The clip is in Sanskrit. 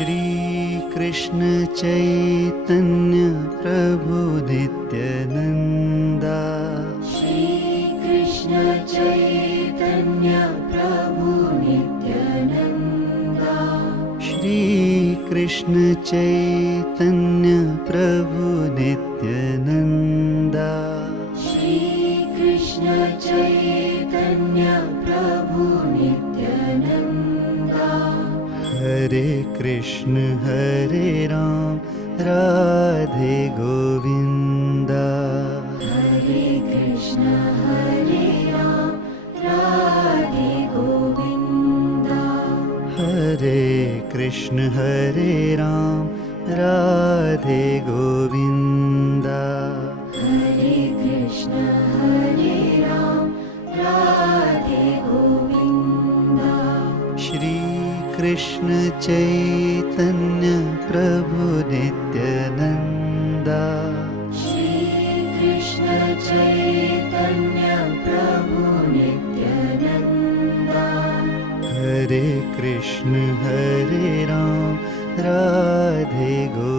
श्री कृष्ण चैतन्य प्रभु नित्यानंदा। श्री कृष्ण चैतन्य प्रभु नित्यानंदा। श्री कृष्ण चैतन्य प्रभु नित्यानंदा। श्री कृष्ण चैतन्य प्रभु नित्यानंदा। हरे कृष्ण हरे राम राधे गोविंदा। हरे कृष्ण हरे राम राधे गोविंदा। हरे कृष्ण हरे राम राधे गोविंदा। हरे कृष्ण हरे राम राधे गोविंदा। श्री कृष्ण चैतन्य प्रभु नित्यानंदा। श्री कृष्ण चैतन्य प्रभु नित्यानंदा। हरे कृष्ण हरे राम राधे गोविंदा।